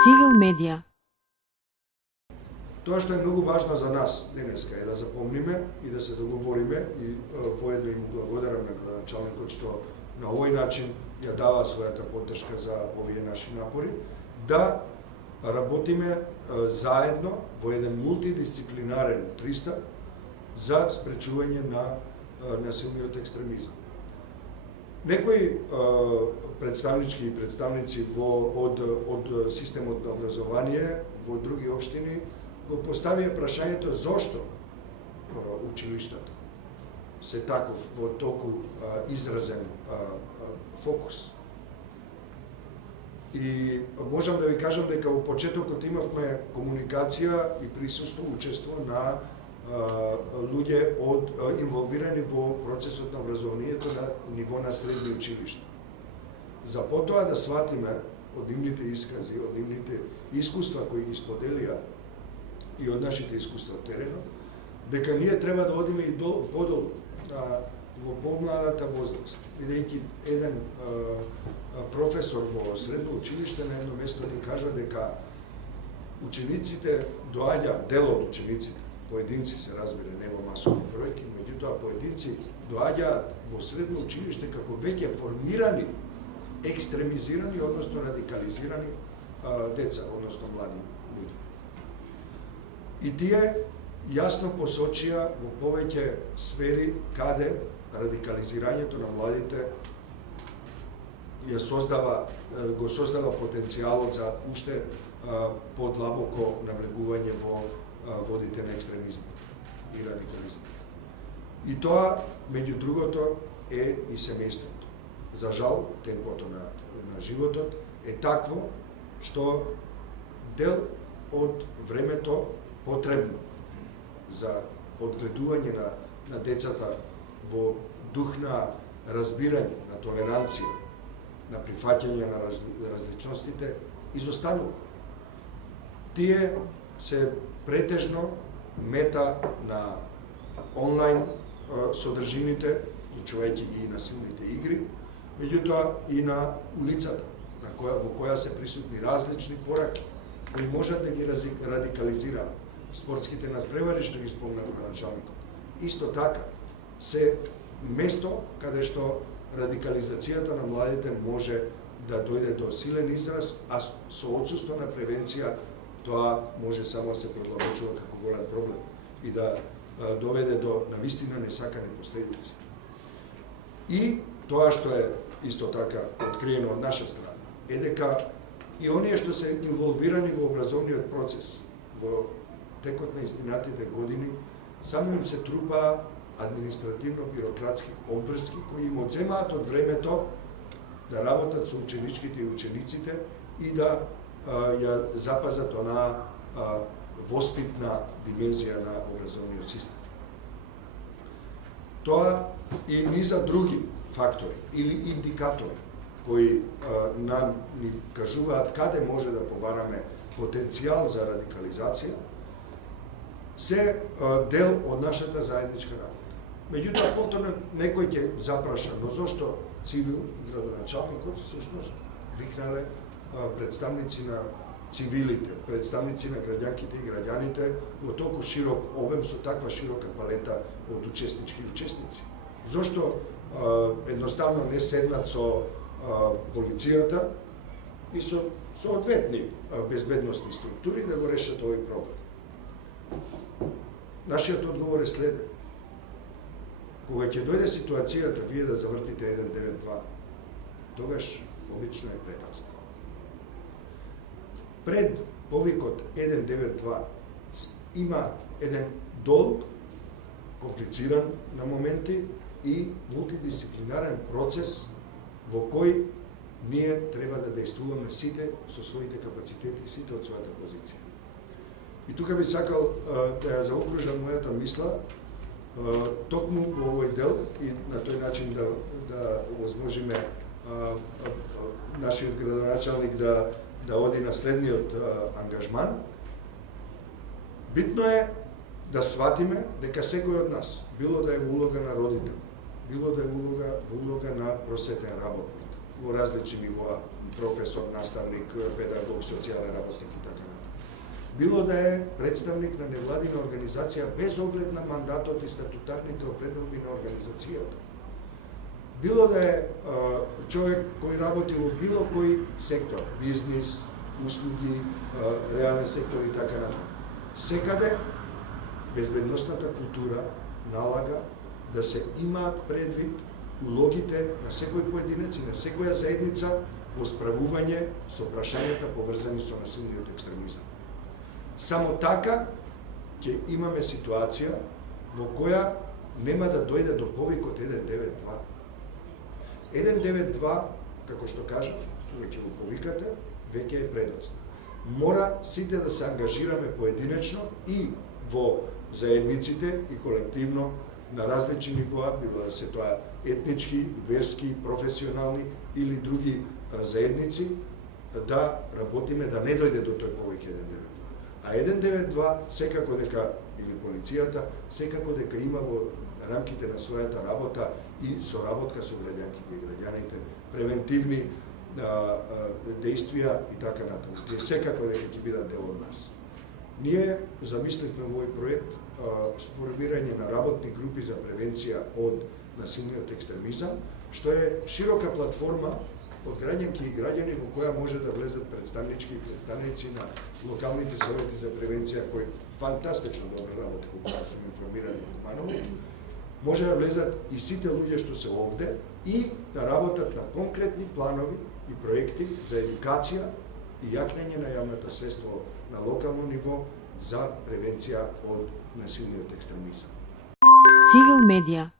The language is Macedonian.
Цивил медија. Тоа што е многу важно за нас денеска е да запомниме и да се договориме и воедно им благодарам на градоначалникот што на овој начин ја дава својата поддршка за овие наши напори, да работиме заедно во еден мултидисциплинарен пристап за спречување на насилниот екстремизам. Некои представнички и представници од системот на образование во други општини го поставија прашањето зошто училиштата се таков во толку изразен фокус. И можам да ви кажам дека во почетокот имавме комуникација и присуство, учество на луѓе инволвирани во процесот на образованието на ниво на средно училиште. За потоа да сватиме од нивните искази, од нивните искуства кои ги споделија и од нашите искуства од теренот, дека ние треба да одиме и подолу во помладата возраст. Бидејќи еден професор во средно училиште на едно место ни кажа дека учениците доаѓа, дел од учениците, поединци се разбира, не во масовни бројки, меѓутоа поединци доаѓаат во средно училиште како веќе формирани, екстремизирани, односно радикализирани деца, односно млади луѓе. И тие јасно посочија во повеќе сфери каде радикализирањето на младите го создава потенцијалот за уште подлабоко навлегување во водите на екстремизм и радикализм. И тоа, меѓу другото, е и семејството. За жал, темпото на животот е такво што дел од времето потребно за одгледување на децата во дух на разбирање, на толеранција, на прифаќање на различностите, изостанува. Тие се претежно мета на онлайн содржините, вклучувајќи ги и насилните игри, меѓутоа и на улицата, во која се присутни различни пораки, кои можат да ги радикализираат. Спортските надпревари, што ги спомна градоначалникот. Исто така, се место каде што радикализацијата на младите може да дојде до силен израз, а со отсуство на превенција тоа може само да се продлабочува како голем проблем и да доведе до навистина несакани последици. И тоа што е исто така откриено од наша страна е дека и оние што се инволвирани во образовниот процес во текот на изминатите години само им се трупаа административно-бирократски обврски кои им одземаат од времето да работат со ученичките и учениците и да ја запазат онаа воспитна димензија на образовниот систем. Тоа и низа други фактори или индикатори кои ни кажуваат каде може да побараме потенцијал за радикализација, се дел од нашата заедничка работа. Меѓутоа, повторно некој ќе запраша, но зошто цивил и градоначалникот всушност викнале представници на цивилите, представници на граѓанките и граѓаните во толку широк обем со таква широка палета од учеснички и учесници. Зошто едноставно не седнат со полицијата и со соодветни безбедносни структури да го решат овој проблем? Нашиот одговор е следен. Кога ќе дојде ситуацијата вие да завртите 192, тогаш обично е предоста. Пред повикот 192 има еден долг, комплициран на моменти и мултидисциплинарен процес во кој ние треба да действуваме сите со своите капацитети, сите од својата позиција. И тука би сакал да ја заокружам мојата мисла токму во овој дел и на тој начин да возможиме нашиот градоначалник да оди на следниот ангажман. Битно е да сватиме дека секој од нас, било да е во улога на родител, било да е во улога на просветен работник во различни нивоа професор, наставник, педагог, социјален работник и така натаму. Било да е представник на невладина организација без оглед на мандатот и статутарните определби на организацијата. Било да е човек кој работи во било кој сектор, бизнис, услуги, реален сектор и така натаму. Секаде безбедносната култура налага да се имаат предвид улогите на секој поединец и на секоја заедница во справување со прашањата поврзани со насилниот екстремизам. Само така ќе имаме ситуација во која нема да дојде до повик од 192. 192, како што кажав, веќе го повикате, веќе е предоцна. Мора сите да се ангажираме поединечно и во заедниците и колективно на различни нивоа, било да се тоа етнички, верски, професионални или други заедници, да работиме да не дојде до тој повик 192. А 192 секако дека, или полицијата, секако дека има во рамките на својата работа и соработка со граѓанките и граѓаните, превентивни действија и така натаму. Тие секако дека ќе бидат дел од нас. Ние замисливме во овој проект формирање на работни групи за превенција од насилниот екстремизам, што е широка платформа од граѓанки и граѓани во која може да влезат представнички и представници на локалните совети за превенција кои фантастично добро работат, кога сум информирани Куманови. Може да влезат и сите луѓе што се овде и да работат на конкретни планови и проекти за едукација и јакнење на јавната свест на локално ниво за превенција од насилниот екстремизам. Цивил медија